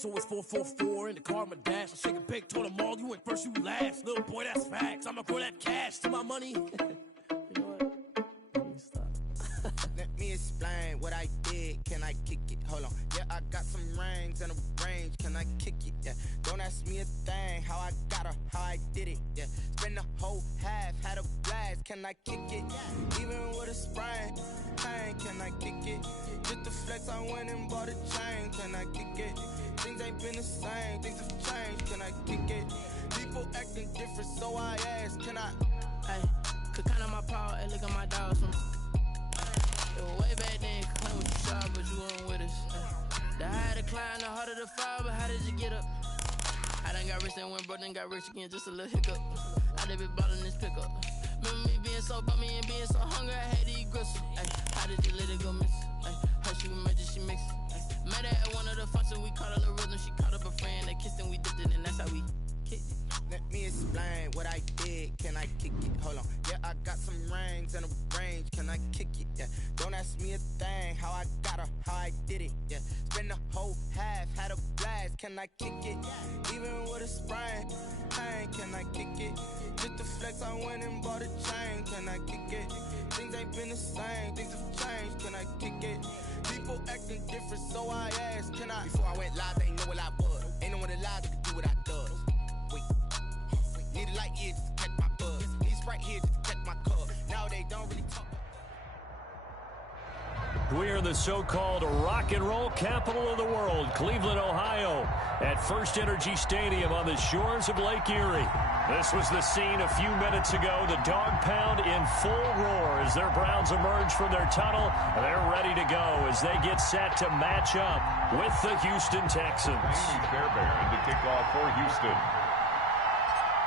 so it's 444 in the car, my dash. I shake a big, told them all, you went first, you last. Little boy, that's facts. I'ma grow that cash to my money. You know what? Let me stop. Let me explain what I did. Can I kick it? Hold on. Yeah, I got some rings and a range. Can I kick it? Yeah. Don't ask me a thing. How I got her, how I did it. Yeah. Spend the whole half, had a blast. Can I kick it? Even with a sprain. Pain, can I kick it? Just the flex, I went and bought a chain. Can I kick it? Things ain't been the same. Things have changed. Can I kick it? People acting different, so I ask. Can I? Hey, could count on my power. Hey, look at my dogs from. It was way back then, claim what you saw, but you weren't with us. The higher the climb, the harder the fall, but how did you get up? I done got rich and went broke, then got rich again, just a little hiccup. I done been ballin' this pickup. Remember me being so bummy and being so hungry, I had to eat gristle. Ay, how did you let it go miss? Ay, how she was magic, she mixed. Met her at one of the functions, we caught her the rhythm, she caught up a friend, they kissed and we dipped it, and that's how we kicked it. Let me explain what I did. Can I kick it? Hold on. Yeah, I got some rings and a range. Can I kick it? Yeah. Don't ask me a thing. How I got her, how I did it. Yeah. Spend the whole half, had a blast. Can I kick it? Even with a sprain. Pain, can I kick it? Just the flex, I went and bought a chain. Can I kick it? Things ain't been the same. Things have changed. Can I kick it? People acting different, so I asked. Can I? Before I went live, they ain't know what I was. Ain't no one alive that could do what I does. Wait. Need a light here just to catch my buzz. Need Sprite here just to catch my cup. Now they don't really talk. We're in the so-called rock and roll capital of the world, Cleveland, Ohio, at First Energy Stadium on the shores of Lake Erie. This was the scene a few minutes ago. The dog pound in full roar as their Browns emerge from their tunnel. They're ready to go as they get set to match up with the Houston Texans. Fairbairn to kick off for Houston.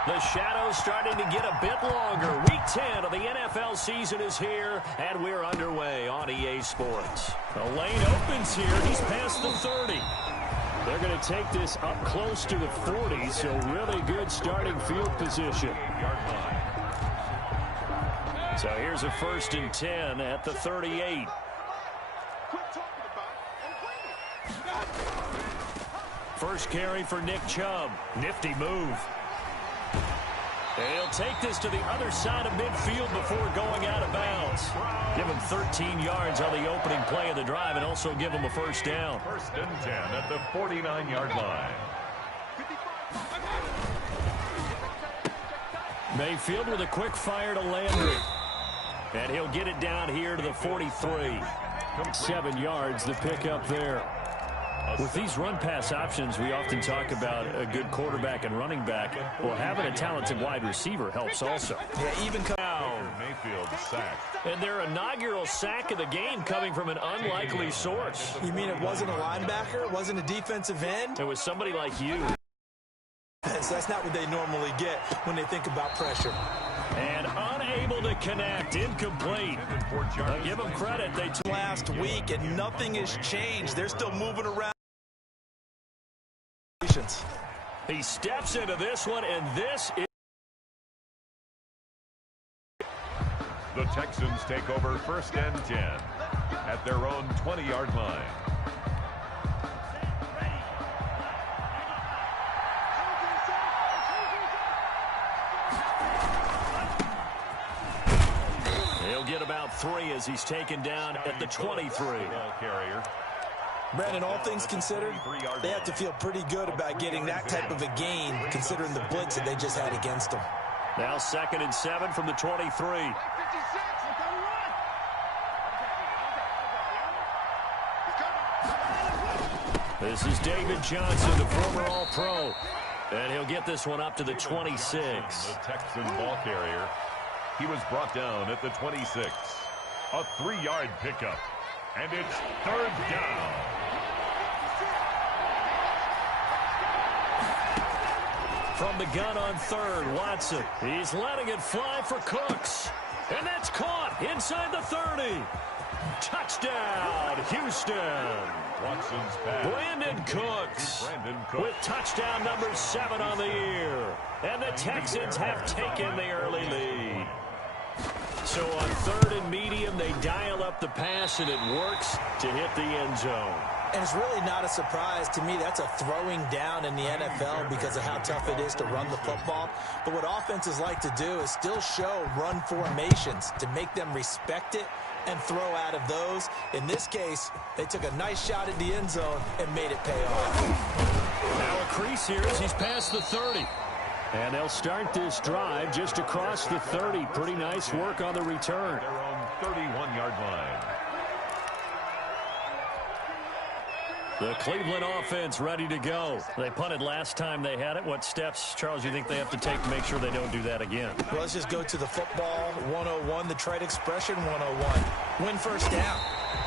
The shadow's starting to get a bit longer. Week 10 of the NFL season is here, and we're underway on EA Sports. The lane opens here. He's past the 30. They're going to take this up close to the 40, so really good starting field position. So here's a 1st and 10 at the 38. First carry for Nick Chubb. Nifty move. He'll take this to the other side of midfield before going out of bounds. Give him 13 yards on the opening play of the drive and also give him a first down. 1st and 10 at the 49-yard line. Mayfield with a quick fire to Landry. And he'll get it down here to the 43. 7 yards the pick up there. With these run-pass options, we often talk about a good quarterback and running back. Well, having a talented wide receiver helps also. Yeah, even Mayfield sacked. And their inaugural sack of the game coming from an unlikely source. You mean it wasn't a linebacker? It wasn't a defensive end? It was somebody like you. So that's not what they normally get when they think about pressure. And unable to connect, incomplete. I'll give them credit. They took last week, and nothing has changed. They're still moving around. He steps into this one, and this is... The Texans take over 1st and 10 at their own 20-yard line. He'll get about 3 as he's taken down at the 23. Carrier. Brandon, all things considered, they have to feel pretty good about getting that type of a gain, considering the blitz that they just had against them. Now 2nd and 7 from the 23. This is David Johnson, the former All-Pro. And he'll get this one up to the 26. The Texan ball carrier. He was brought down at the 26. A 3-yard pickup. And it's 3rd down. From the gun on 3rd, Watson. He's letting it fly for Cooks. And that's caught inside the 30. Touchdown, Houston. Watson's pass. Brandon Cooks with touchdown number 7 on the year. And the Texans have taken the early lead. So on 3rd and medium, they dial up the pass, and it works to hit the end zone. And it's really not a surprise to me. That's a throwing down in the NFL because of how tough it is to run the football. But what offenses like to do is still show run formations to make them respect it and throw out of those. In this case, they took a nice shot at the end zone and made it pay off. Now a crease here as he's past the 30. And they'll start this drive just across the 30. Pretty nice work on the return. Their own 31-yard line. The Cleveland offense ready to go. They punted last time they had it. What steps, Charles, you think they have to take to make sure they don't do that again? Well, let's just go to the football 101, the trade expression 101. Win first down.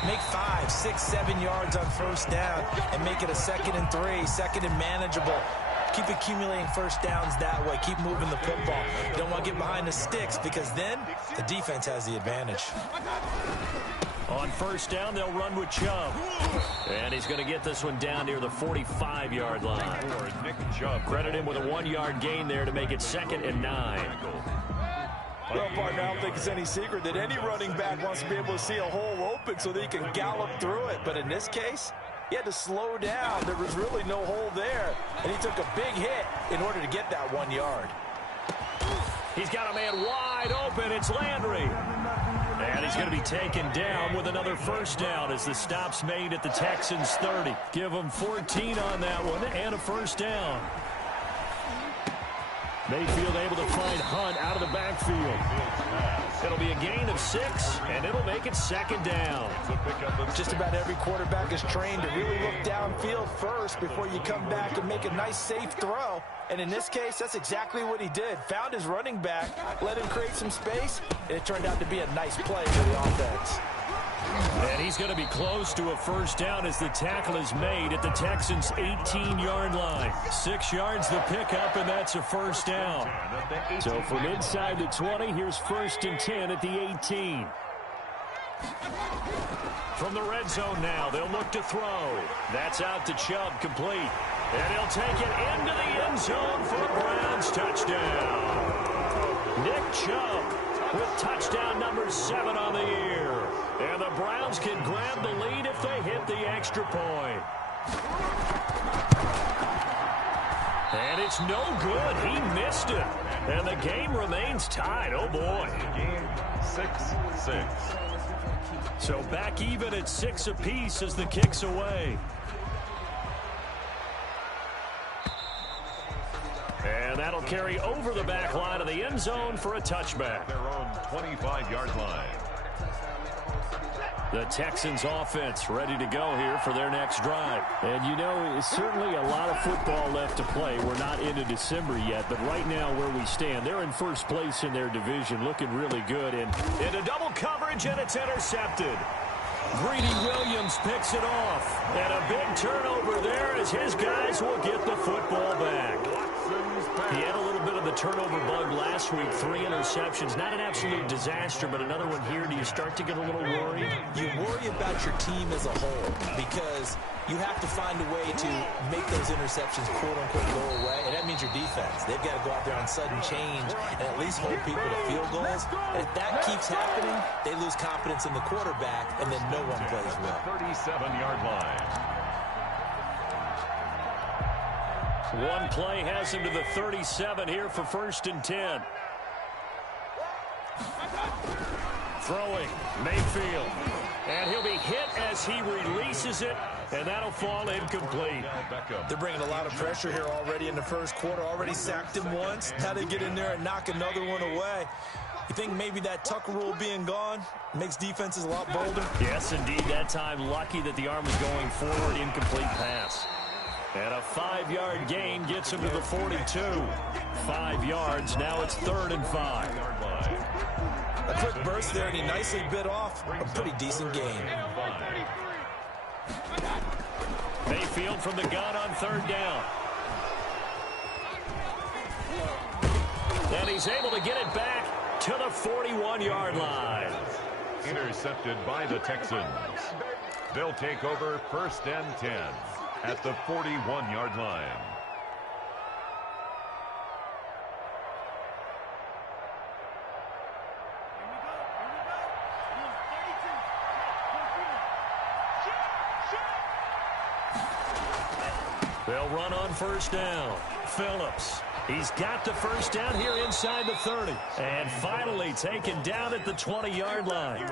Make 5, 6, 7 yards on first down and make it a 2nd and 3, 2nd and manageable. Keep accumulating first downs that way. Keep moving the football. You don't want to get behind the sticks because then the defense has the advantage. On first down, they'll run with Chubb. And he's going to get this one down near the 45-yard line. Nick Chubb. Credit him with a 1-yard gain there to make it 2nd and 9. Well, partner, I don't think it's any secret that any running back wants to be able to see a hole open so that he can gallop through it. But in this case, he had to slow down. There was really no hole there. And he took a big hit in order to get that 1 yard. He's got a man wide open. It's Landry. And he's going to be taken down with another first down as the stop's made at the Texans' 30. Give them 14 on that one and a first down. Mayfield able to find Hunt out of the backfield. It'll be a gain of 6, and it'll make it 2nd down. Just about every quarterback is trained to really look downfield first before you come back and make a nice, safe throw. And in this case, that's exactly what he did. Found his running back, let him create some space, and it turned out to be a nice play for the offense. And he's going to be close to a first down as the tackle is made at the Texans' 18-yard line. 6 yards the pickup, and that's a first down. So from inside the 20, here's 1st and 10 at the 18. From the red zone now, they'll look to throw. That's out to Chubb, complete. And he'll take it into the end zone for a Browns touchdown. Nick Chubb with touchdown number 7 on the year. And the Browns can grab the lead if they hit the extra point. And it's no good. He missed it. And the game remains tied. Oh, boy. Game 6-6. So back even at 6 apiece as the kick's away. And that'll carry over the back line of the end zone for a touchback. Their own 25-yard line. The Texans offense ready to go here for their next drive. And you know, it's certainly a lot of football left to play. We're not into December yet, but right now where we stand, they're in first place in their division, looking really good. And into double coverage, and it's intercepted. Greedy Williams picks it off. And a big turnover there as his guys will get the football back. He had a little bit of the turnover bug last week, 3 interceptions. Not an absolute disaster, but another one here. Do you start to get a little worried? You worry about your team as a whole because you have to find a way to make those interceptions, quote-unquote, go away, and that means your defense. They've got to go out there on sudden change and at least hold people to field goals. And if that keeps happening, they lose confidence in the quarterback, and then no one plays well. 37-yard line. One play has him to the 37 here for 1st and 10. Throwing, Mayfield. And he'll be hit as he releases it, and that'll fall incomplete. They're bringing a lot of pressure here already in the first quarter. Already sacked him once. Now they get in there and knock another one away. You think maybe that Tucker rule being gone makes defenses a lot bolder? Yes, indeed. That time, lucky that the arm was going forward. Incomplete pass. And a 5-yard gain gets him to the 42. 5 yards. Now it's 3rd and 5. A quick burst there, and he nicely bit off a pretty decent gain. Mayfield from the gun on 3rd down. And he's able to get it back to the 41-yard line. Intercepted by the Texans. They'll take over 1st and 10 at the 41-yard line. run on first down. Phillips. He's got the first down here inside the 30. And finally taken down at the 20-yard line.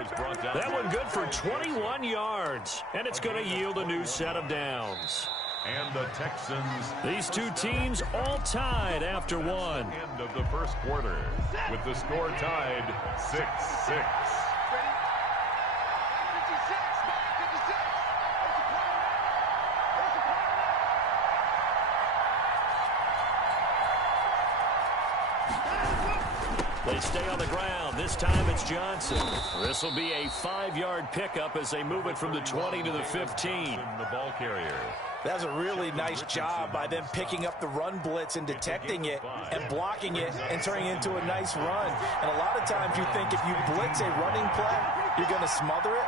That one good for 21 yards. And it's going to yield a new set of downs. And the Texans. These two teams all tied after one. End of the first quarter with the score tied 6-6. They stay on the ground. This time it's Johnson. This will be a 5-yard pickup as they move it from the 20 to the 15. The ball carrier. That's a really nice job by them picking up the run blitz and detecting it and blocking it and turning it into a nice run. And a lot of times you think if you blitz a running play, you're going to smother it.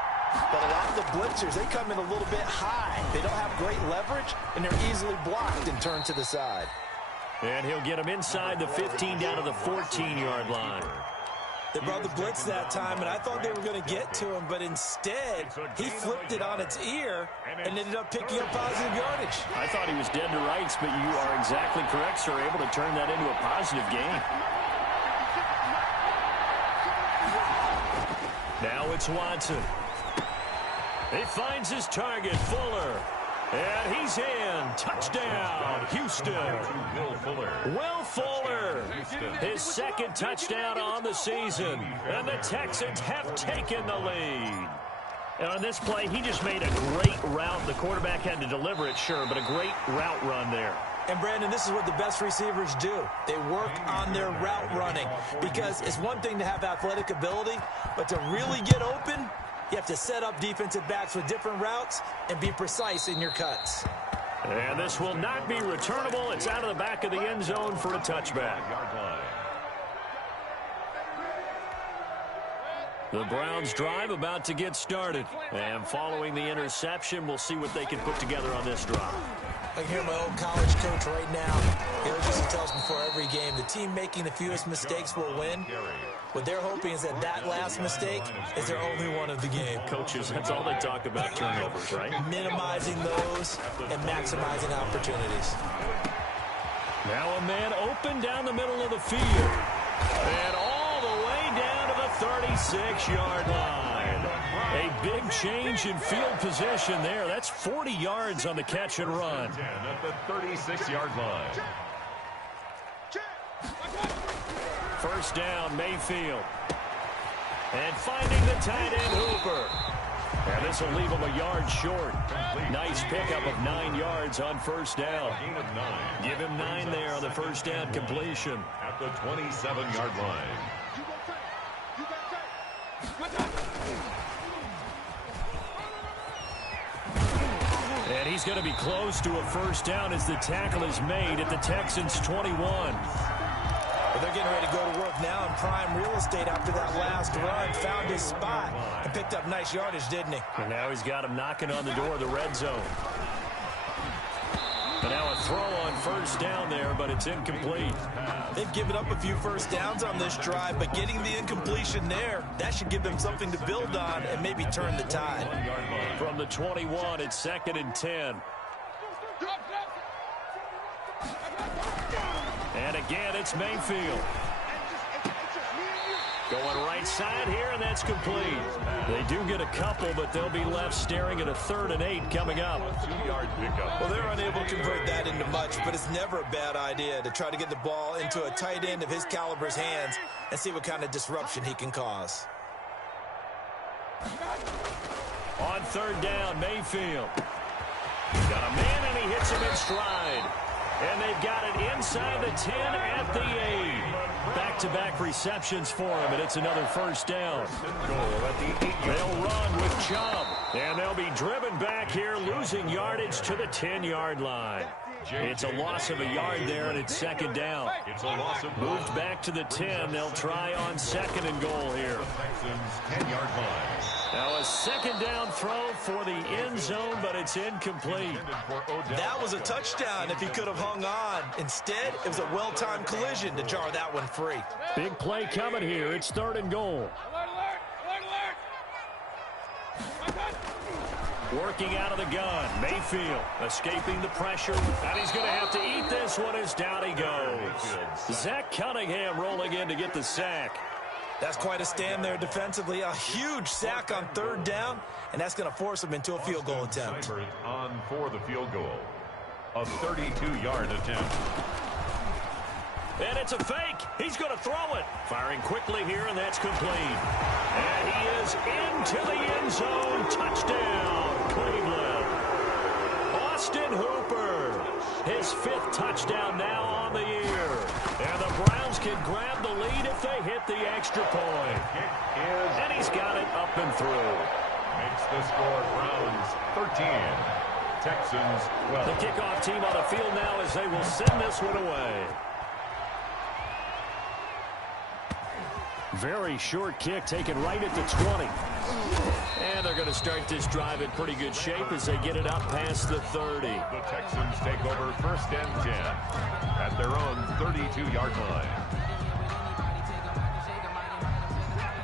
But a lot of the blitzers, they come in a little bit high. They don't have great leverage, and they're easily blocked and turned to the side. And he'll get him inside the 15 down to the 14-yard line. They brought the blitz that time, and I thought they were going to get to him, but instead, he flipped it on its ear and ended up picking up positive yardage. I thought he was dead to rights, but you are exactly correct, sir, able to turn that into a positive gain. Now it's Watson. He finds his target, Fuller. And he's in. Touchdown, Houston. Will Fuller, his second touchdown on the season. And the Texans have taken the lead. And on this play, he just made a great route. The quarterback had to deliver it, sure, but a great route run there. And, Brandon, this is what the best receivers do. They work on their route running because it's one thing to have athletic ability, but to really get open, you have to set up defensive backs with different routes and be precise in your cuts. And this will not be returnable. It's out of the back of the end zone for a touchback. The Browns drive about to get started. And following the interception, we'll see what they can put together on this drive. I can hear my old college coach right now. He just tells before every game, the team making the fewest mistakes will win. What they're hoping is that last mistake is their only one of the game. Coaches, that's all they talk about, turnovers, right? Minimizing those and maximizing opportunities. Now a man open down the middle of the field. And all the way down to the 36-yard line. A big change in field position there. That's 40 yards on the catch and run. At the 36-yard line. First down, Mayfield. And finding the tight end, Hooper. And this will leave him a yard short. Nice pickup of 9 yards on first down. Give him 9 there on the first down completion. At the 27-yard line. And he's going to be close to a first down as the tackle is made at the Texans' 21. Well, they're getting ready to go to work now in prime real estate after that last run. Found his spot and picked up nice yardage, didn't he? And now he's got him knocking on the door of the red zone. And now a throw on first down there, but it's incomplete. They've given up a few first downs on this drive, but getting the incompletion there, that should give them something to build on and maybe turn the tide. From the 21, it's 2nd and 10. And again, it's Mayfield. Going right side here, and that's complete. They do get a couple, but they'll be left staring at a 3rd and 8 coming up. 2-yard pickup. Well, they're unable to convert that into much, but it's never a bad idea to try to get the ball into a tight end of his caliber's hands and see what kind of disruption he can cause. On 3rd down, Mayfield. Got a man, and he hits him in stride. And they've got it inside the 10 at the 8. Back-to-back receptions for him, and it's another first down. They'll run with Chubb, and they'll be driven back here, losing yardage to the 10-yard line. It's a loss of a yard there, and it's 2nd down. It's a loss of Moved back to the 10. They'll try on 2nd and goal here. Texans 10-yard line. Now a 2nd down throw for the end zone, but it's incomplete. That was a touchdown if he could have hung on. Instead, it was a well-timed collision to jar that one free. Big play coming here. It's 3rd and goal. Working out of the gun. Mayfield escaping the pressure. And he's going to have to eat this one as down he goes. Zach Cunningham rolling in to get the sack. That's quite a stand there defensively. A huge sack on third down, and that's going to force him into a field goal attempt. On for the field goal. A 32-yard attempt. And it's a fake. He's going to throw it. Firing quickly here, and that's complete. And he is into the end zone. Touchdown, Cleveland. Austin Hooper, his 5th touchdown now on the year. And the Browns can grab the lead if they hit the extra point. And he's got it up and through. Makes the score Browns 13. Texans 12. The kickoff team on the field now as they will send this one away. Very short kick taken right at the 20. And they're going to start this drive in pretty good shape as they get it up past the 30. The Texans take over 1st and 10 at their own 32-yard line.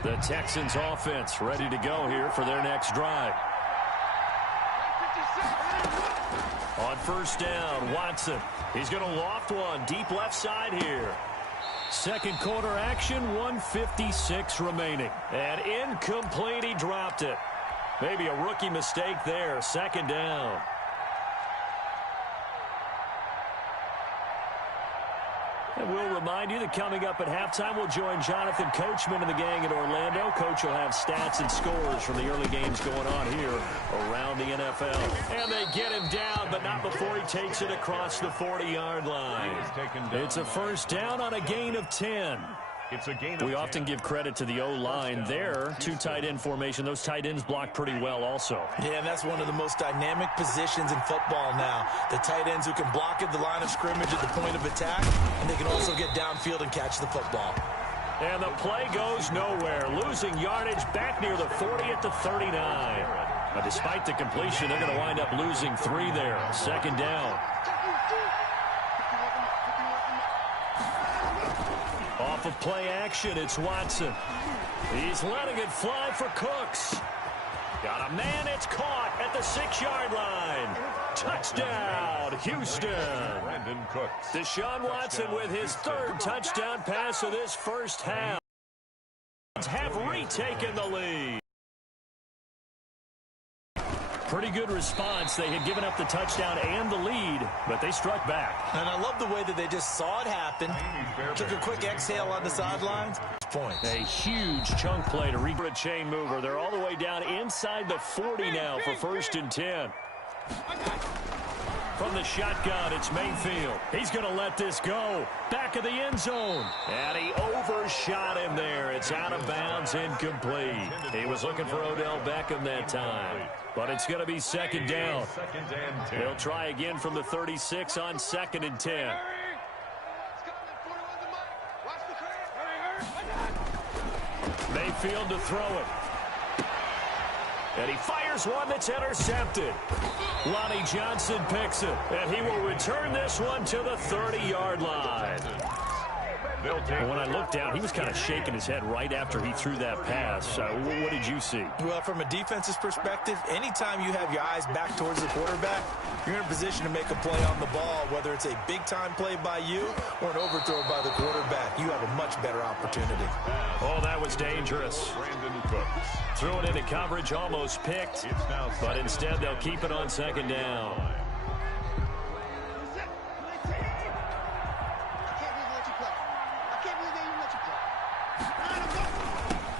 The Texans offense ready to go here for their next drive. On 1st down, Watson. He's going to loft one deep left side here. Second quarter action, 1:56 remaining. And incomplete, he dropped it. Maybe a rookie mistake there. 2nd down. And we'll remind you that coming up at halftime, we'll join Jonathan Coachman and the gang in Orlando. Coach will have stats and scores from the early games going on here around the NFL. And they get him down, but not before he takes it across the 40-yard line. It's a 1st down on a gain of 10. We often give credit to the O-line there. 2 tight end formation. Those tight ends block pretty well also. Yeah, and that's one of the most dynamic positions in football now. The tight ends who can block at the line of scrimmage at the point of attack, and they can also get downfield and catch the football. And the play goes nowhere. Losing yardage back near the 40 at the 39. But despite the completion, they're going to wind up losing 3 there. 2nd down. Off of play action, it's Watson. He's letting it fly for Cooks. Got a man, it's caught at the 6-yard line. Touchdown, Houston. Brandon Cooks. Deshaun Watson with his 3rd touchdown pass of this first half. Have retaken the lead. Pretty good response. They had given up the touchdown and the lead, but they struck back. And I love the way that they just saw it happen, took a quick exhale on the sidelines. Points. A huge chunk play to reach a chain mover. They're all the way down inside the 40 now for 1st and 10. From the shotgun, it's Mayfield. He's going to let this go. Back of the end zone. And he overshot him there. It's out of bounds, incomplete. He was looking for Odell Beckham that time. But it's going to be 2nd down. He'll try again from the 36 on 2nd and 10. Mayfield to throw it. And he fires one that's intercepted. Lonnie Johnson picks it. And he will return this one to the 30-yard line. When I looked down, he was kind of shaking his head right after he threw that pass. What did you see? Well, from a defense's perspective, anytime you have your eyes back towards the quarterback, you're in a position to make a play on the ball, whether it's a big-time play by you or an overthrow by the quarterback. You have a much better opportunity. Oh, that was dangerous. Brandon Cooks. Threw it into coverage, almost picked, but instead they'll keep it on 2nd down.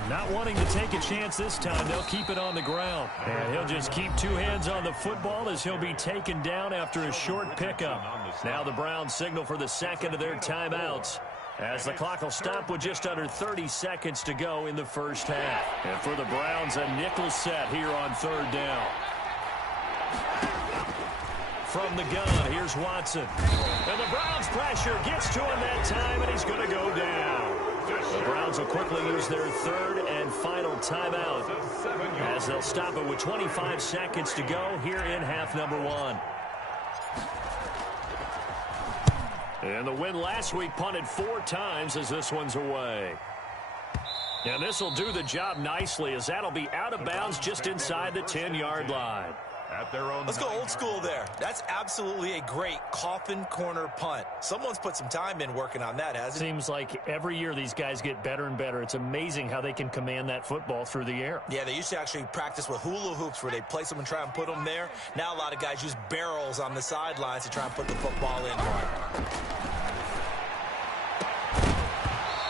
Not wanting to take a chance this time, they'll keep it on the ground. And he'll just keep 2 hands on the football as he'll be taken down after a short pickup. Now the Browns signal for the 2nd of their timeouts, as the clock will stop with just under 30 seconds to go in the first half. And for the Browns, a nickel set here on 3rd down. From the gun, here's Watson. And the Browns pressure gets to him that time, and he's going to go down. The Browns will quickly use their 3rd and final timeout, as they'll stop it with 25 seconds to go here in half number 1. And the win last week punted 4 times as this one's away. And this will do the job nicely, as that'll be out of bounds just inside the 10-yard line. at their own. Let's go old school there. That's absolutely a great coffin corner punt. Someone's put some time in working on that, hasn't it? Seems like every year these guys get better and better. It's amazing how they can command that football through the air. Yeah, they used to actually practice with hula hoops where they place them and try and put them there. Now a lot of guys use barrels on the sidelines to try and put the football in.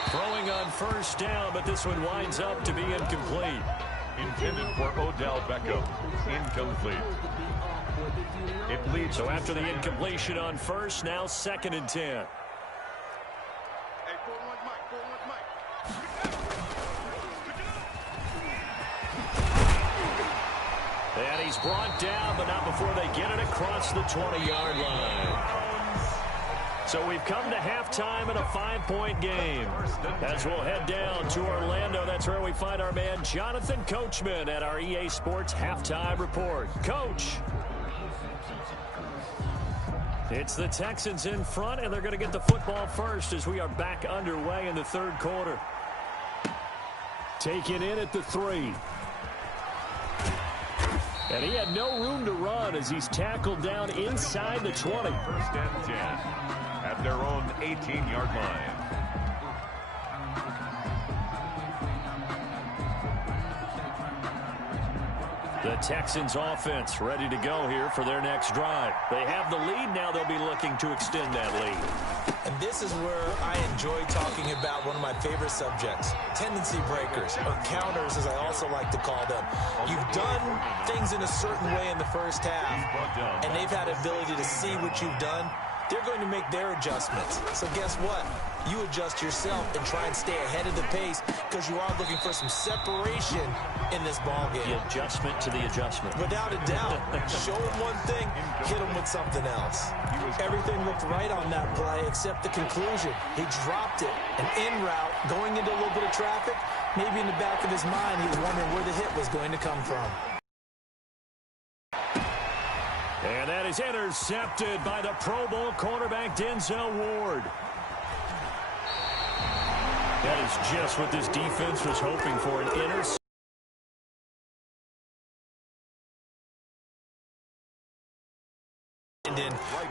Throwing on first down, but this one winds up to be incomplete. Intended for Odell Beckham. Incomplete. It leads. So after the incompletion on first, now 2nd and 10. And he's brought down, but not before they get it across the 20-yard line. So we've come to halftime in a 5-point game. As we'll head down to Orlando, that's where we find our man Jonathan Coachman at our EA Sports Halftime Report. Coach. It's the Texans in front, and they're going to get the football first as we are back underway in the 3rd quarter. Taken in at the 3. And he had no room to run as he's tackled down inside the 20. 1st and 10 at their own 18-yard line. The Texans offense ready to go here for their next drive. They have the lead now. They'll be looking to extend that lead. And this is where I enjoy talking about one of my favorite subjects, tendency breakers, or counters as I also like to call them. You've done things in a certain way in the first half, and they've had the ability to see what you've done. They're going to make their adjustments. So guess what? You adjust yourself and try and stay ahead of the pace because you are looking for some separation in this ballgame. The adjustment to the adjustment. Without a doubt. Show them one thing, hit them with something else. Everything looked right on that play except the conclusion. He dropped it. An en route going into a little bit of traffic. Maybe in the back of his mind he was wondering where the hit was going to come from. And that is intercepted by the Pro Bowl cornerback Denzel Ward. That is just what this defense was hoping for, an interception.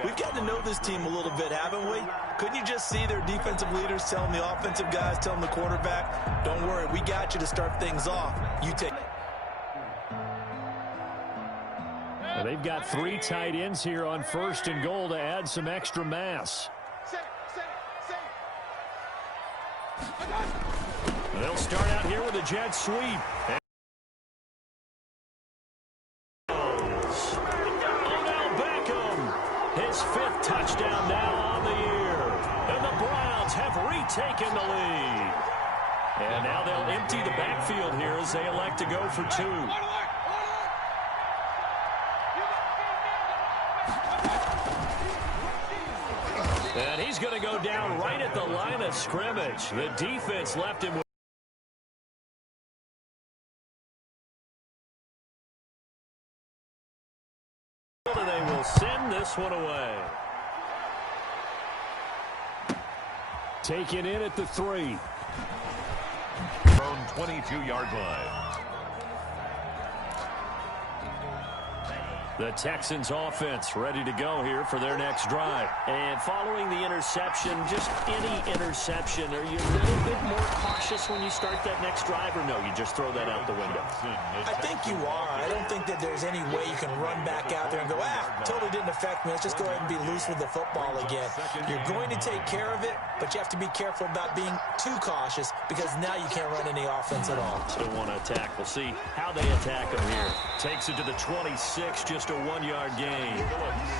We've gotten to know this team a little bit, haven't we? Couldn't you just see their defensive leaders telling the offensive guys, telling the quarterback, don't worry, we got you to start things off. You take. Well, they've got 3 tight ends here on 1st and goal to add some extra mass. They'll start out here with a jet sweep. Odell Beckham, his 5th touchdown now on the year. And the Browns have retaken the lead. And now they'll empty the backfield here as they elect to go for 2. And he's going to go down right at the line of scrimmage. The defense left him with. They will send this one away. Taken in at the 3. Own 22-yard line. The Texans offense ready to go here for their next drive. And following the interception, just any interception, are you a little bit more cautious when you start that next drive, or no, you just throw that out the window? I think you are. I don't think that there's any way you can run back out there and go, totally didn't affect me. Let's just go ahead and be loose with the football again. You're going to take care of it, but you have to be careful about being too cautious because now you can't run any offense at all. Still want to attack. We'll see how they attack him here. Takes it to the 26, just a 1-yard gain.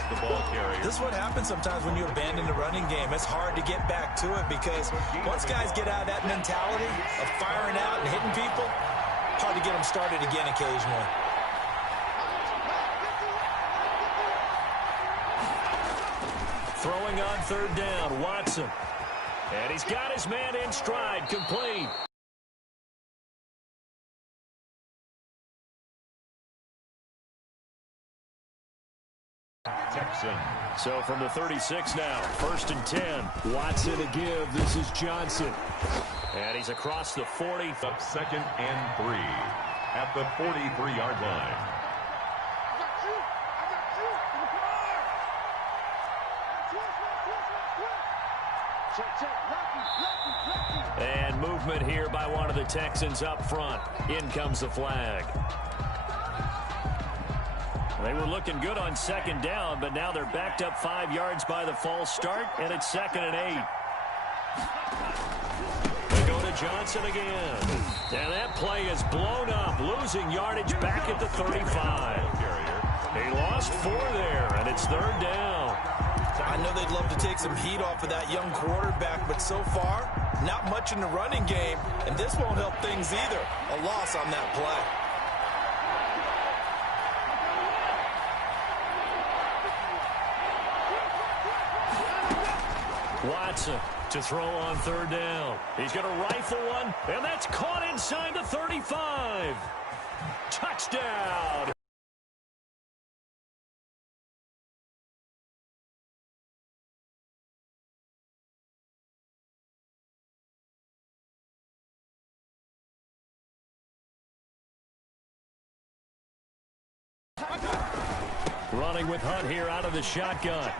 The ball carrier. This is what happens sometimes when you abandon the running game. It's hard to get back to it because once guys get out of that mentality of firing out and hitting people, hard to get them started again occasionally. Throwing on 3rd down, Watson. And he's got his man in stride, complete. Texan. So from the 36 now, 1st and 10. Watson to give. This is Johnson. And he's across the 40. Up 2nd and 3 at the 43-yard line. And movement here by one of the Texans up front. In comes the flag. They were looking good on second down, but now they're backed up 5 yards by the false start, and it's 2nd and 8. They go to Johnson again. And that play is blown up, losing yardage back at the 35. He lost 4 there, and it's 3rd down. I know they'd love to take some heat off of that young quarterback, but so far, not much in the running game, and this won't help things either. A loss on that play. Watson to throw on 3rd down. He's going to rifle one, and that's caught inside the 35. Touchdown. Running with Hunt here out of the shotgun.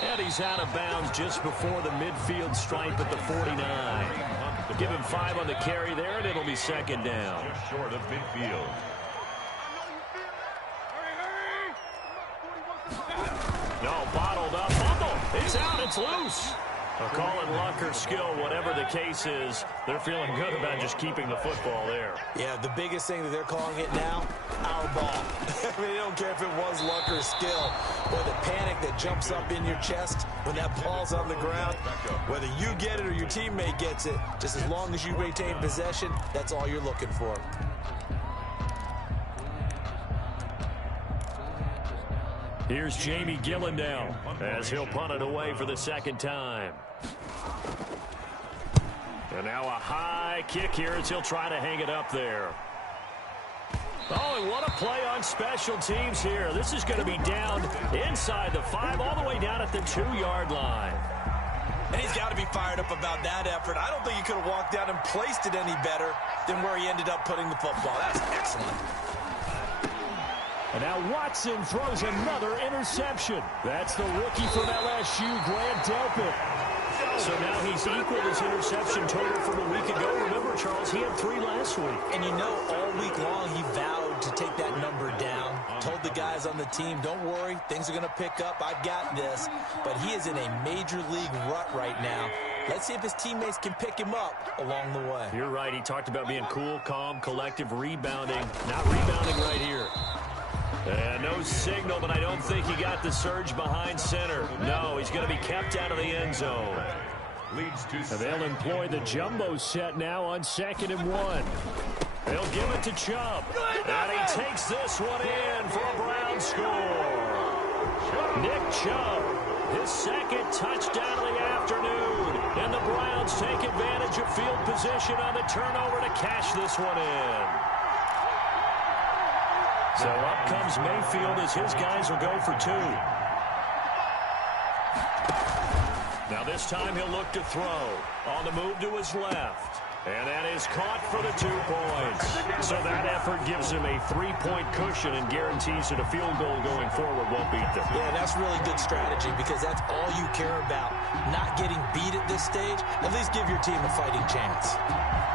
And he's out of bounds just before the midfield stripe at the 49. Give him 5 on the carry there, and it'll be 2nd down. Just short of midfield. No, bottled up. Fumble. It's out. It's loose. They'll call it luck or skill, whatever the case is. They're feeling good about just keeping the football there. Yeah, the biggest thing that they're calling it now, our ball. I mean, they don't care if it was luck or skill. But the panic that jumps up in your chest when that ball's on the ground, whether you get it or your teammate gets it, just as long as you retain possession, that's all you're looking for. Here's Jamie Gillandale as he'll punt it away for the 2nd time. And now a high kick here as he'll try to hang it up there. Oh, and what a play on special teams here. This is going to be down inside the 5, all the way down at the 2-yard line. And he's got to be fired up about that effort. I don't think he could have walked down and placed it any better than where he ended up putting the football. That's excellent. And now Watson throws another interception. That's the rookie from LSU, Grant Delpit. So now he's equaled his interception total from a week ago. Remember, Charles, he had 3 last week. And you know, all week long he vowed to take that number down. Told the guys on the team, don't worry, things are going to pick up. I've got this. But he is in a major league rut right now. Let's see if his teammates can pick him up along the way. You're right. He talked about being cool, calm, collective, rebounding. Not rebounding right here. And no signal, but I don't think he got the surge behind center. No, he's going to be kept out of the end zone. Leads to And they'll employ the jumbo set now on 2nd and 1. They'll give it to Chubb. And he takes this one in for a Brown score. Nick Chubb, his 2nd touchdown of the afternoon. And the Browns take advantage of field position on the turnover to cash this one in. So up comes Mayfield as his guys will go for 2. Now this time he'll look to throw. On the move to his left. And that is caught for the 2 points. So that effort gives him a 3-point cushion and guarantees that a field goal going forward won't beat them. Yeah, that's really good strategy because that's all you care about. Not getting beat at this stage. At least give your team a fighting chance.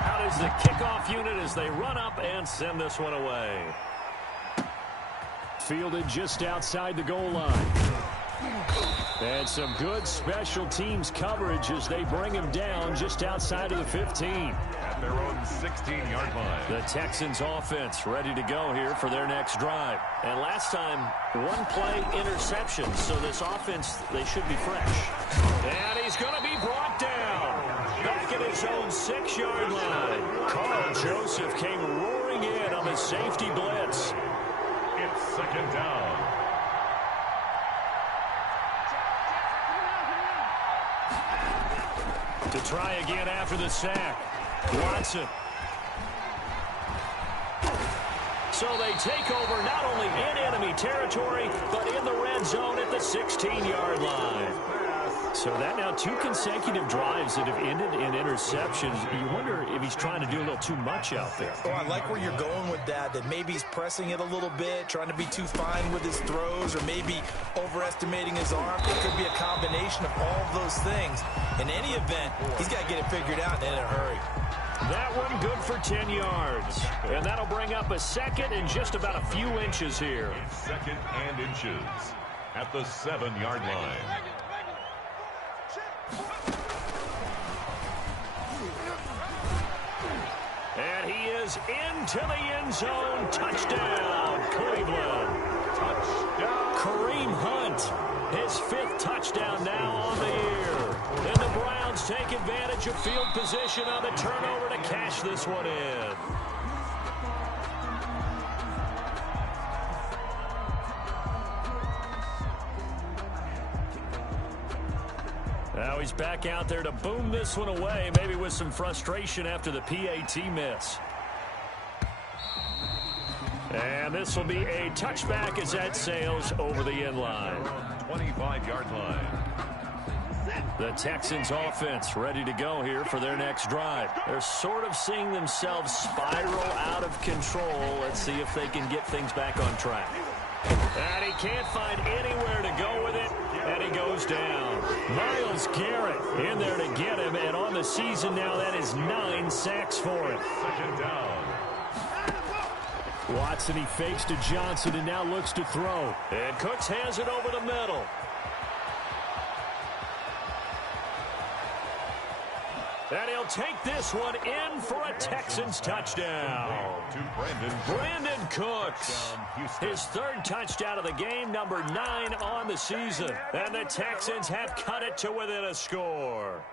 Out is the kickoff unit as they run up and send this one away. Fielded just outside the goal line. And some good special teams coverage as they bring him down just outside of the 15. at their own 16-yard line. The Texans offense ready to go here for their next drive. And last time, 1-play interception, so this offense, they should be fresh. And he's going to be brought down. Back at his own 6-yard line. Carl Joseph came roaring in on the safety blitz. It's second down. To try again after the sack. Watson. So they take over not only in enemy territory, but in the red zone at the 16-yard line. So that now 2 consecutive drives that have ended in interceptions. You wonder if he's trying to do a little too much out there. Oh, I like where you're going with that maybe he's pressing it a little bit, trying to be too fine with his throws, or maybe overestimating his arm. It could be a combination of all of those things. In any event, he's got to get it figured out and in a hurry. That one good for 10 yards. And that'll bring up a second and just about a few inches here. Second and inches at the 7-yard line. And he is into the end zone. Touchdown, Cleveland. Touchdown. Kareem Hunt, his 5th touchdown now on the year. And the Browns take advantage of field position on the turnover to cash this one in. Now he's back out there to boom this one away, maybe with some frustration after the PAT miss. And this will be a touchback as that sails over the end line. 25-yard line. The Texans offense ready to go here for their next drive. They're sort of seeing themselves spiral out of control. Let's see if they can get things back on track. And he can't find anywhere to go with it, and he goes down. Myles Garrett in there to get him, and on the season now, that is 9 sacks for him. Second down. Watson, he fakes to Johnson and now looks to throw. And Cooks has it over the middle. And he'll take this one in for a Texans touchdown. To Brandon Cooks. His 3rd touchdown of the game, number 9 on the season. And the Texans have cut it to within a score.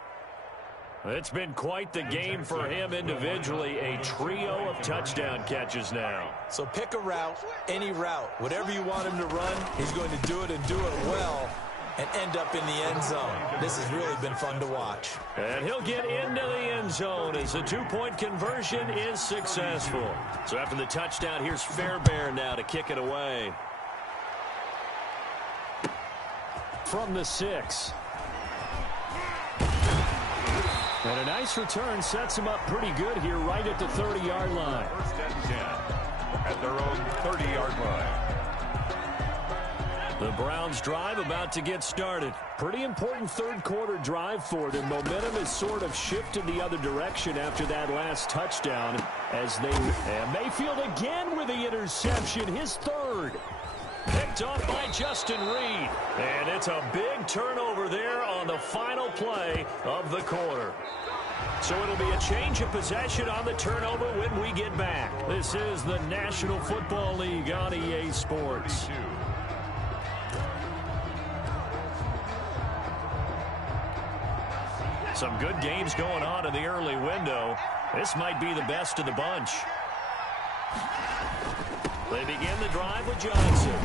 It's been quite the game for him individually. A trio of touchdown catches now. So pick a route, any route. Whatever you want him to run, he's going to do it and do it well and end up in the end zone. This has really been fun to watch. And he'll get into the end zone as the 2-point conversion is successful. So after the touchdown, here's Fairbairn now to kick it away. From the 6. And a nice return sets him up pretty good here right at the 30-yard line. First and 10 at their own 30-yard line. The Browns drive about to get started. Pretty important 3rd quarter drive for them. Momentum has sort of shifted the other direction after that last touchdown as they and Mayfield again with the interception, his 3rd. Picked off by Justin Reed. And it's a big turnover there on the final play of the quarter. So it'll be a change of possession on the turnover when we get back. This is the National Football League on EA Sports. Some good games going on in the early window. This might be the best of the bunch. They begin the drive with Johnson.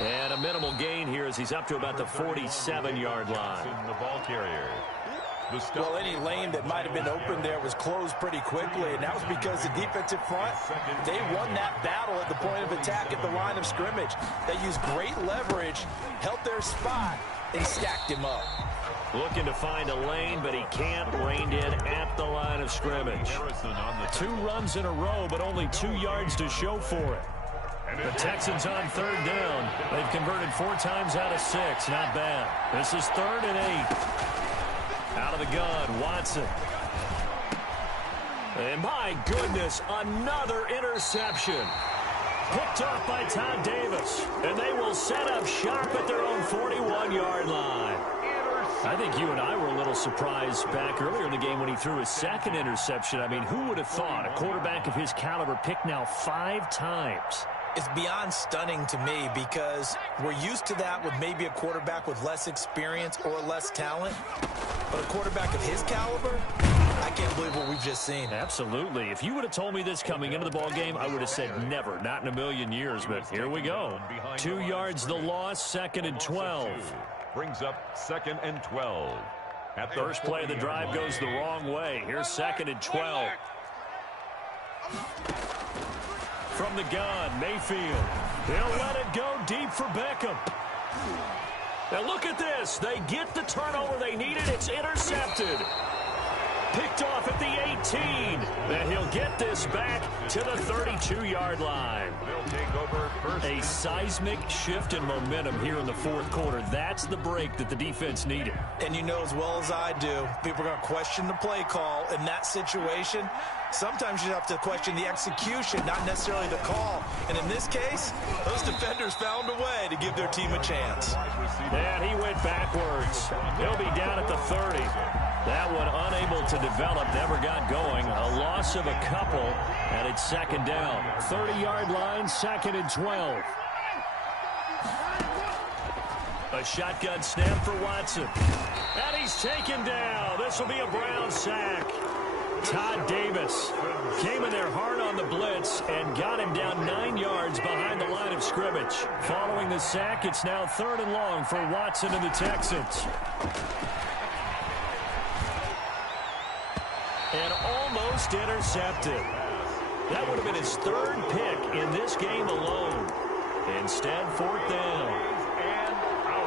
And a minimal gain here as he's up to about the 47-yard line. The ball carrier. Well, any lane that might have been open there was closed pretty quickly, and that was because the defensive front, they won that battle at the point of attack at the line of scrimmage. They used great leverage, held their spot, and stacked him up. Looking to find a lane, but he can't. Reined in at the line of scrimmage. 2 runs in a row, but only 2 yards to show for it. The Texans on 3rd down. They've converted 4 times out of 6. Not bad. This is 3rd and 8. Out of the gun, Watson. And my goodness, another interception. Picked off by Todd Davis. And they will set up shop at their own 41-yard line. I think you and I were a little surprised back earlier in the game when he threw his 2nd interception. I mean, who would have thought a quarterback of his caliber picked now 5 times? It's beyond stunning to me because we're used to that with maybe a quarterback with less experience or less talent. But a quarterback of his caliber, I can't believe what we've just seen. Absolutely. If you would have told me this coming into the ball game, I would have said never, not in a million years. But here we go. 2 yards the loss, 2nd and 12. Brings up 2nd and 12. At the first play of the drive goes the wrong way. Here's 2nd and 12. From the gun, Mayfield. They'll let it go deep for Beckham. And look at this. They get the turnover they needed. It's intercepted. Picked off at the 18. And he'll get this back to the 32-yard line. They'll take over first. A seismic shift in momentum here in the fourth quarter. That's the break that the defense needed. And you know as well as I do, people are going to question the play call in that situation. Sometimes you have to question the execution, not necessarily the call. And in this case, those defenders found a way to give their team a chance. And he went backwards. He'll be down at the 30. That one unable to develop, never got going. A loss of a couple, and it's second down. 30-yard line, second and 12. A shotgun snap for Watson. And he's taken down. This will be a Brown sack. Todd Davis came in there hard on the blitz and got him down 9 yards behind the line of scrimmage. Following the sack, it's now third and long for Watson and the Texans. And almost intercepted. That would have been his third pick in this game alone. Instead, fourth down.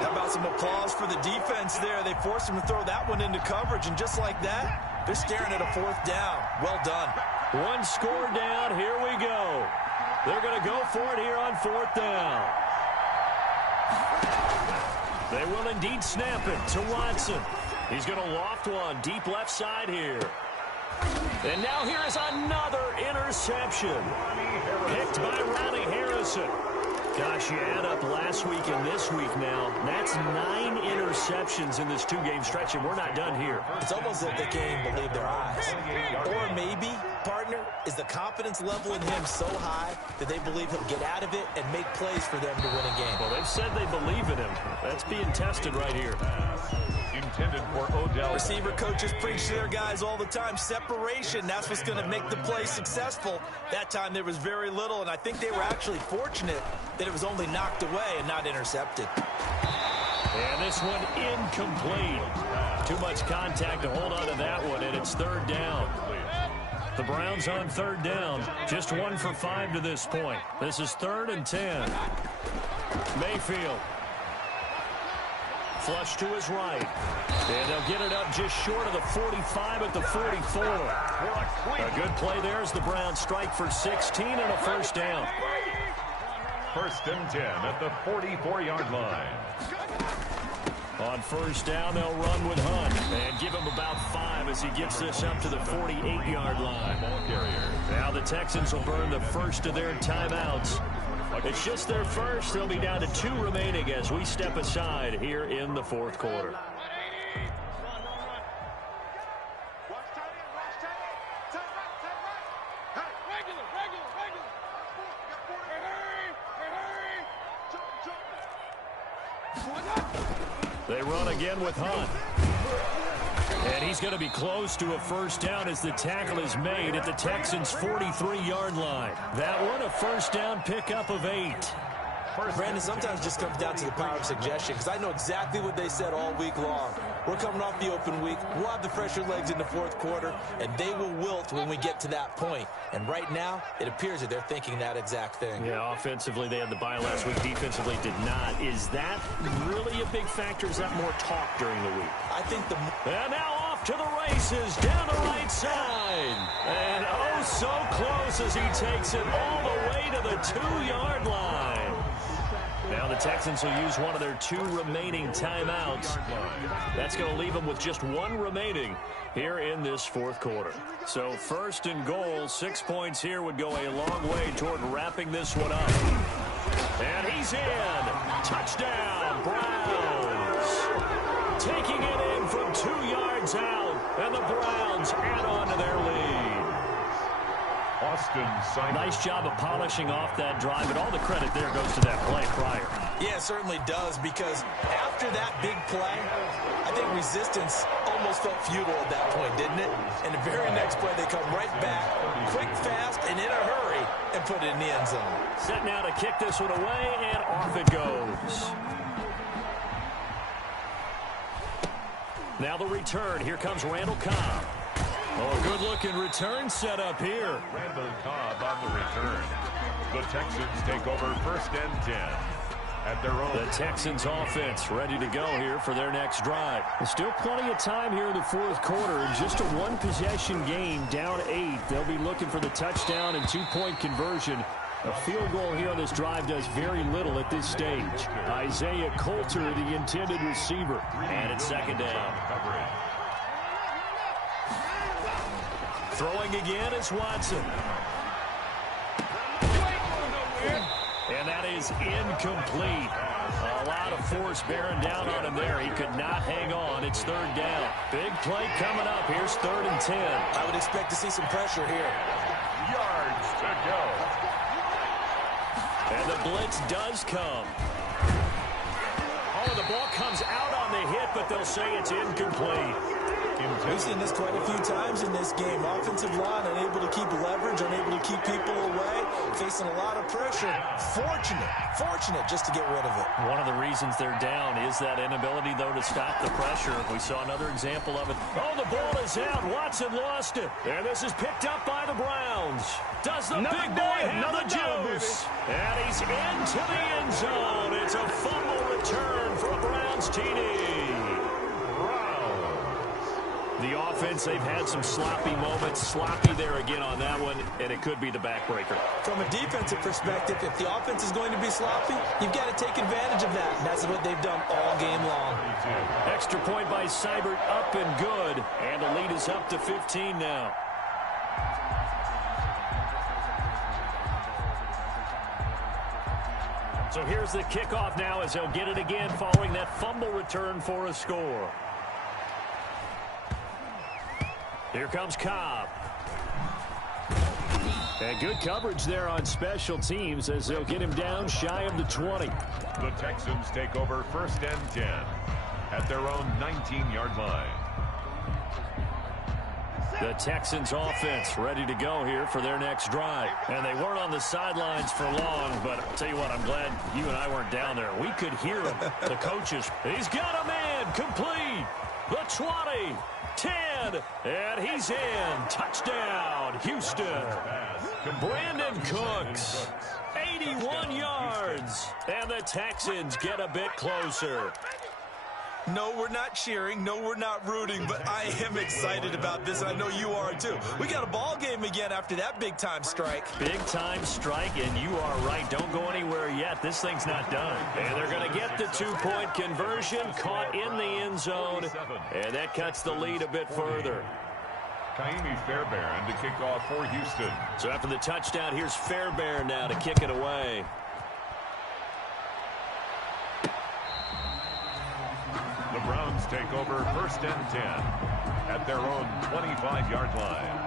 How about some applause for the defense there? They forced him to throw that one into coverage, and just like that, they're staring at a fourth down. Well done. One score down. Here we go. They're going to go for it here on fourth down. They will indeed snap it to Watson. He's going to loft one deep left side here. And now here is another interception. Picked by Ronnie Harrison. Gosh, you add up last week and this week now. That's 9 interceptions in this two-game stretch, and we're not done here. It's almost like they can't even believe their eyes. Or maybe, partner, is the confidence level in him so high that they believe he'll get out of it and make plays for them to win a game. Well, they've said they believe in him. That's being tested right here. Intended for Odell. Receiver coaches preach to their guys all the time. Separation, that's what's going to make the play successful. That time there was very little, and I think they were actually fortunate that it was only knocked away and not intercepted. And this one incomplete. Too much contact to hold on to that one, and it's third down. The Browns on third down. Just 1 for 5 to this point. This is 3rd and 10. Mayfield. Flush to his right. And they'll get it up just short of the 45 at the 44. A good play there as the Browns strike for 16 and a first down. First and 10 at the 44-yard line. On first down, they'll run with Hunt and give him about 5 as he gets this up to the 48-yard line. Ball carrier. Now the Texans will burn the first of their timeouts. It's just their first. They'll be down to 2 remaining as we step aside here in the fourth quarter. They run again with Hunt. And he's going to be close to a first down as the tackle is made at the Texans' 43-yard line. That one, a first down pickup of 8. Brandon, sometimes just comes down to the power of suggestion, because I know exactly what they said all week long. We're coming off the open week. We'll have the fresher legs in the fourth quarter, and they will wilt when we get to that point. And right now, it appears that they're thinking that exact thing. Yeah, offensively, they had the bye last week. Defensively, did not. Is that really a big factor? Is that more talk during the week? I think the... And now off to the races, down the right side. And oh, so close as he takes it all the way to the 2-yard line. Now the Texans will use one of their 2 remaining timeouts. That's going to leave them with just 1 remaining here in this fourth quarter. So first and goal, 6 points here would go a long way toward wrapping this one up. And he's in. Touchdown, Browns. Taking it in from 2 yards out, and the Browns add on to their lead. Austin Simon. Nice job of polishing off that drive, and all the credit there goes to that play prior. Yeah, it certainly does, because after that big play, I think resistance almost felt futile at that point, didn't it? And the very next play, they come right back, quick, fast, and in a hurry, and put it in the end zone. Set now to kick this one away, and off it goes. Now the return. Here comes Randall Cobb. Oh, good-looking return set up here. Randall Cobb on the return. The Texans take over first and 10 at their own. The Texans offense ready to go here for their next drive. There's still plenty of time here in the fourth quarter. Just a one-possession game, down 8. They'll be looking for the touchdown and two-point conversion. A field goal here on this drive does very little at this stage. Isaiah Coulter, the intended receiver. And it's second down. Throwing again is Watson. And that is incomplete. A lot of force bearing down on him there. He could not hang on. It's third down. Big play coming up. Here's 3rd and 10. I would expect to see some pressure here. Yards to go. And the blitz does come. Oh, the ball comes out on the hit, but they'll say it's incomplete. We've seen this quite a few times in this game. Offensive line unable to keep leverage, unable to keep people away, facing a lot of pressure. Fortunate just to get rid of it. One of the reasons they're down is that inability, though, to stop the pressure. We saw another example of it. Oh, the ball is out. Watson lost it. And this is picked up by the Browns. Does the big boy have the juice? And he's into the end zone. It's a fumble return for a Browns TD. The offense, they've had some sloppy moments. Sloppy there again on that one, and it could be the backbreaker. From a defensive perspective, if the offense is going to be sloppy, you've got to take advantage of that, and that's what they've done all game long. Extra point by Seibert, up and good, and the lead is up to 15 now. So here's the kickoff now as they'll get it again following that fumble return for a score. Here comes Cobb. And good coverage there on special teams as they'll get him down shy of the 20. The Texans take over 1st and 10 at their own 19-yard line. The Texans offense ready to go here for their next drive. And they weren't on the sidelines for long, but I'll tell you what, I'm glad you and I weren't down there. We could hear them, the coaches. He's got a man complete. The 20. 10, and he's in. Touchdown, Houston. Brandon Cooks, 81 yards, and the Texans get a bit closer. No, we're not cheering. No, we're not rooting, but I am excited about this, and I know you are too. We got a ball game again after that big-time strike. Big-time strike, and you are right. Don't go anywhere yet. This thing's not done. And they're going to get the two-point conversion, caught in the end zone, and that cuts the lead a bit further. Kaimi Fairbairn to kick off for Houston. So after the touchdown, here's Fairbairn now to kick it away. The Browns take over 1st and 10 at their own 25-yard line.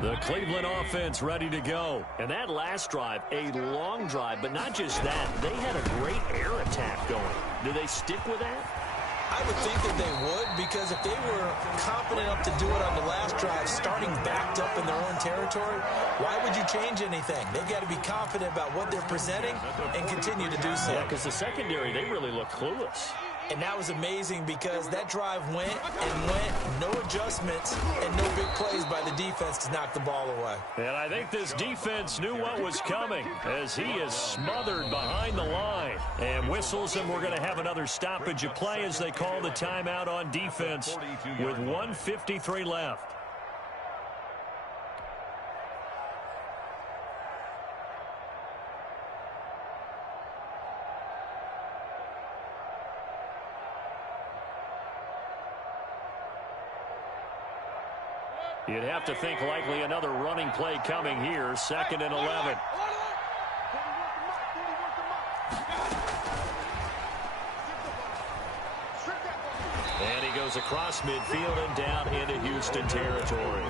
The Cleveland offense ready to go. And that last drive, a long drive, but not just that. They had a great air attack going. Do they stick with that? I would think that they would, because if they were confident enough to do it on the last drive, starting backed up in their own territory, why would you change anything? They've got to be confident about what they're presenting and continue to do so. Yeah, because the secondary, they really look clueless. And that was amazing because that drive went and went, no adjustments, and no big plays by the defense to knock the ball away. And I think this defense knew what was coming as he is smothered behind the line and whistles, and we're going to have another stoppage of play as they call the timeout on defense with 1:53 left. You'd have to think likely another running play coming here. 2nd and 11. And he goes across midfield and down into Houston territory.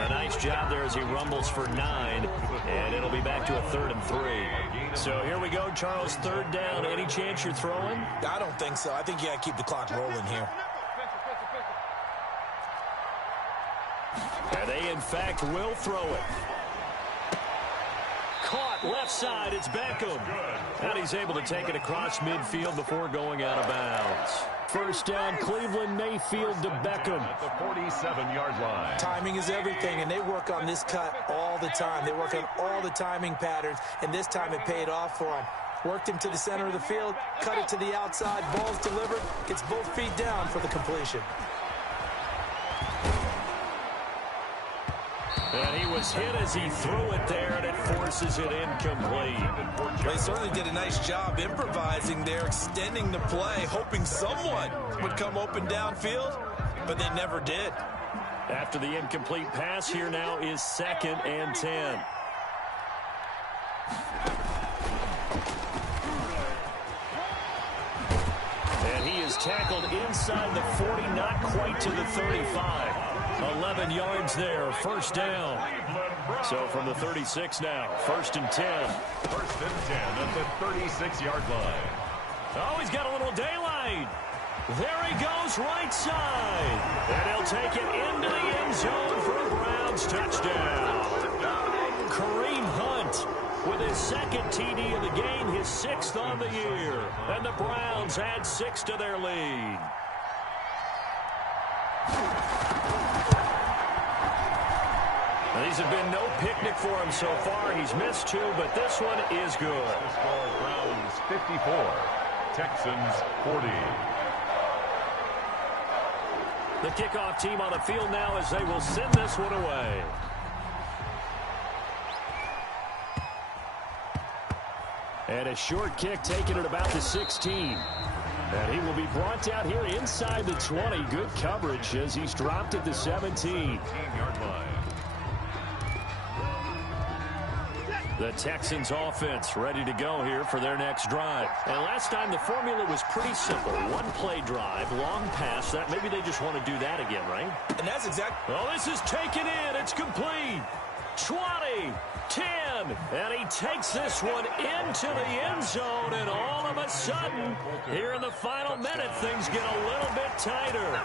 A nice job there as he rumbles for 9. And it'll be back to a 3rd and 3. So here we go, Charles. 3rd down. Any chance you're throwing? I don't think so. I think you got to keep the clock rolling here. And they, in fact, will throw it. caught left side. It's Beckham. And he's able to take it across midfield before going out of bounds. First down, Cleveland, Mayfield to Beckham. At the 47-yard line. Timing is everything, and they work on this cut all the time. They work on all the timing patterns, and this time it paid off for him. Worked him to the center of the field, cut it to the outside, ball's delivered, gets both feet down for the completion. And he was hit as he threw it there, and it forces it incomplete. They certainly did a nice job improvising there, extending the play, hoping someone would come open downfield, but they never did. After the incomplete pass, here now is 2nd and 10. And he is tackled inside the 40, not quite to the 35. 11 yards there, first down. So from the 36 now, 1st and 10. 1st and 10 at the 36-yard line. Oh, he's got a little daylight. There he goes, right side. And he'll take it into the end zone for a Browns touchdown. Kareem Hunt with his 2nd TD of the game, his 6th on the year. And the Browns add 6 to their lead. These have been no picnic for him so far. He's missed 2, but this one is good. The score, Browns 54, Texans 40. The kickoff team on the field now as they will send this one away. And a short kick taken at about the 16. And he will be brought down here inside the 20. Good coverage as he's dropped at the 17-yard line. The Texans offense ready to go here for their next drive. And last time the formula was pretty simple. One play drive, long pass. That maybe they just want to do that again, right? And that's exactly. Oh, this is taken in. It's complete. 20, 10, and he takes this one into the end zone, and all of a sudden, here in the final minute, things get a little bit tighter.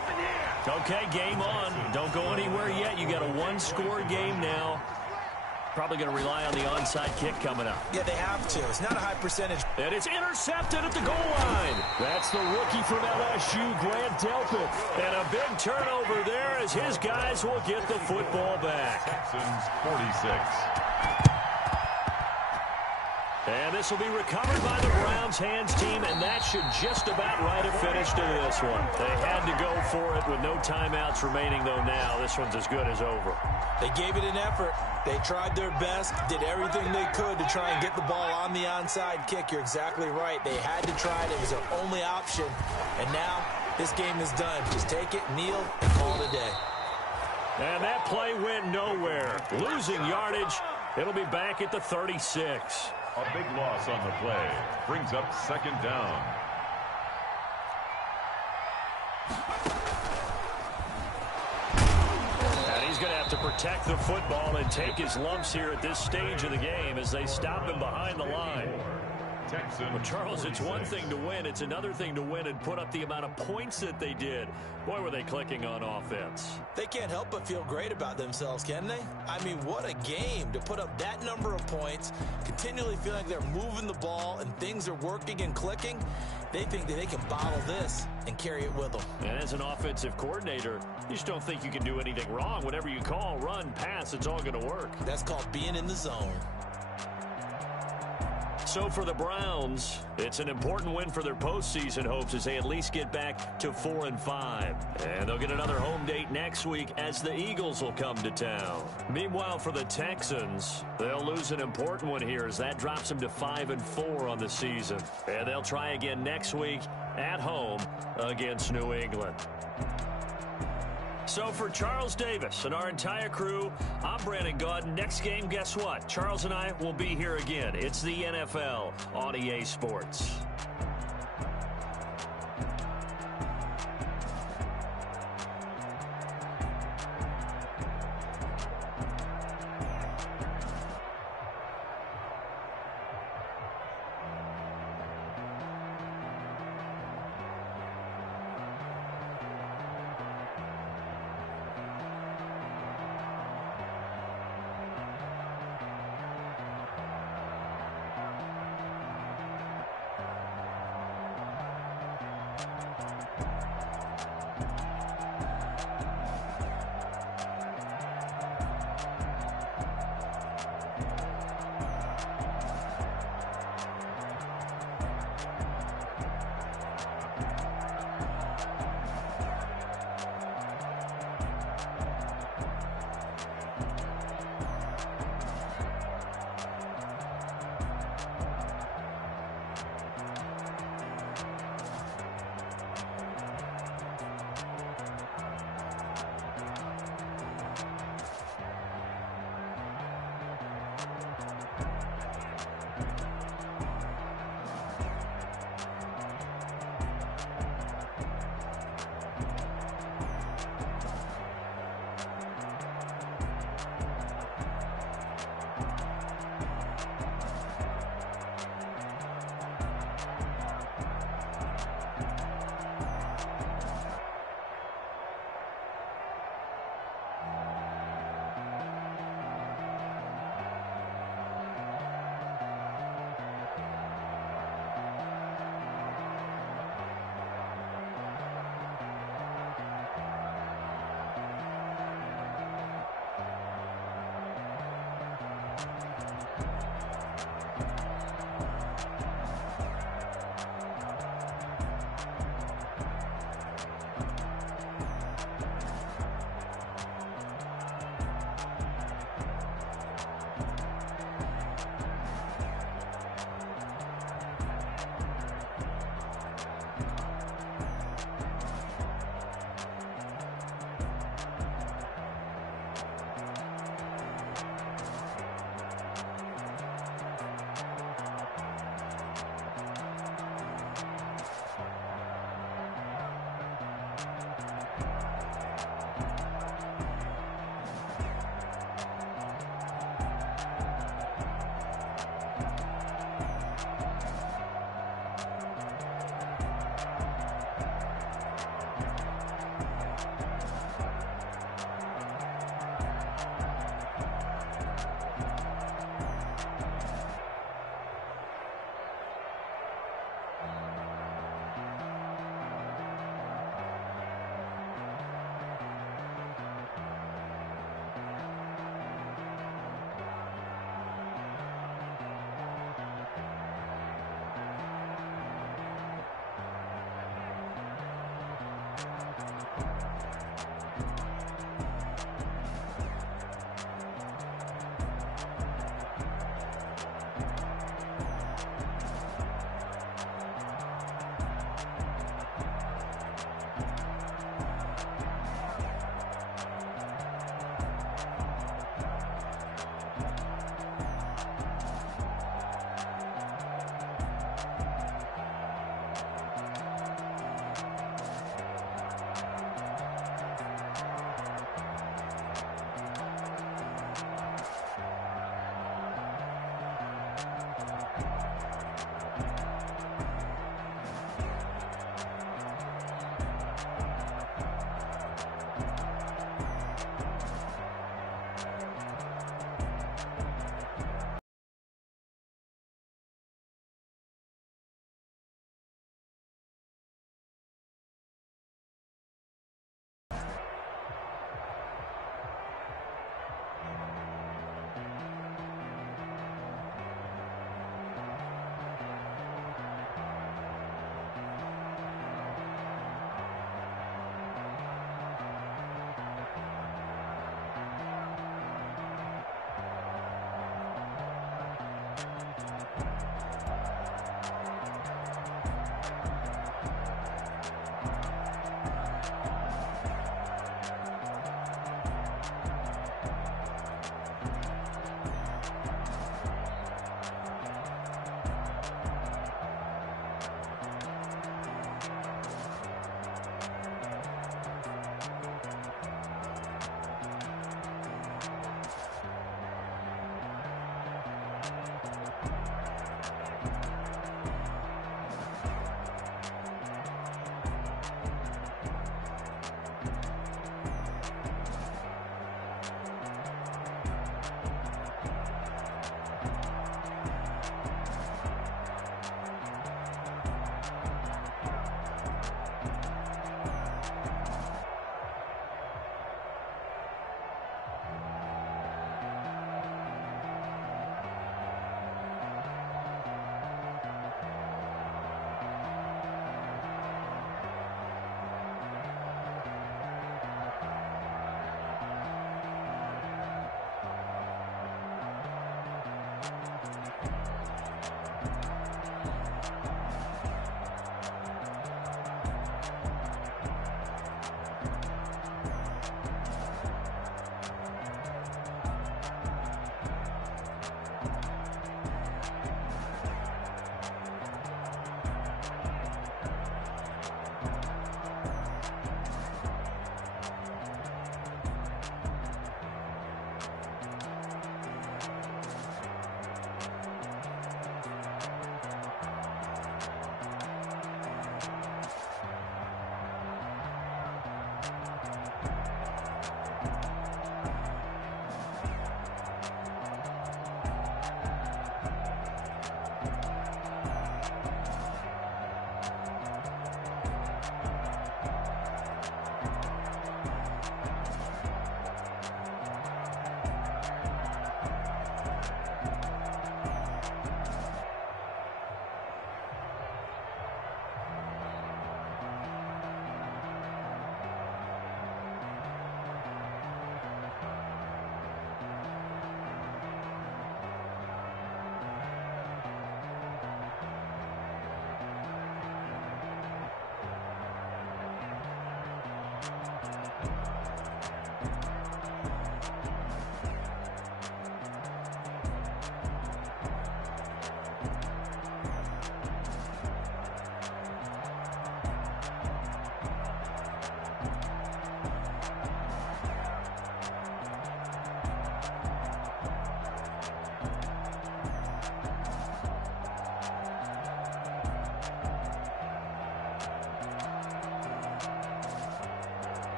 Okay, game on. Don't go anywhere yet. You got a one-score game now. Probably going to rely on the onside kick coming up. Yeah, they have to. It's not a high percentage. And it's intercepted at the goal line. That's the rookie from LSU, Grant Delpit. And a big turnover there as his guys will get the football back. Texans 46. And this will be recovered by the Browns hands team, and that should just about write a finish to this one. They had to go for it with no timeouts remaining, though now this one's as good as over. They gave it an effort. They tried their best, did everything they could to try and get the ball on the onside kick. You're exactly right. They had to try it. It was their only option. And now this game is done. Just take it, kneel, and call it a day. And that play went nowhere. Losing yardage. It'll be back at the 36. A big loss on the play. Brings up 2nd down. And he's going to have to protect the football and take his lumps here at this stage of the game as they stop him behind the line. Well, Charles, it's one thing to win. It's another thing to win and put up the amount of points that they did. Boy, were they clicking on offense. They can't help but feel great about themselves, can they? I mean, what a game to put up that number of points, continually feeling like they're moving the ball and things are working and clicking. They think that they can bottle this and carry it with them. And as an offensive coordinator, you just don't think you can do anything wrong. Whatever you call, run, pass, it's all going to work. That's called being in the zone. So for the Browns, it's an important win for their postseason hopes as they at least get back to 4-5. And they'll get another home date next week as the Eagles will come to town. Meanwhile, for the Texans, they'll lose an important one here as that drops them to 5-4 on the season. And they'll try again next week at home against New England. So for Charles Davis and our entire crew, I'm Brandon Gaudin. Next game, guess what? Charles and I will be here again. It's the NFL on EA Sports.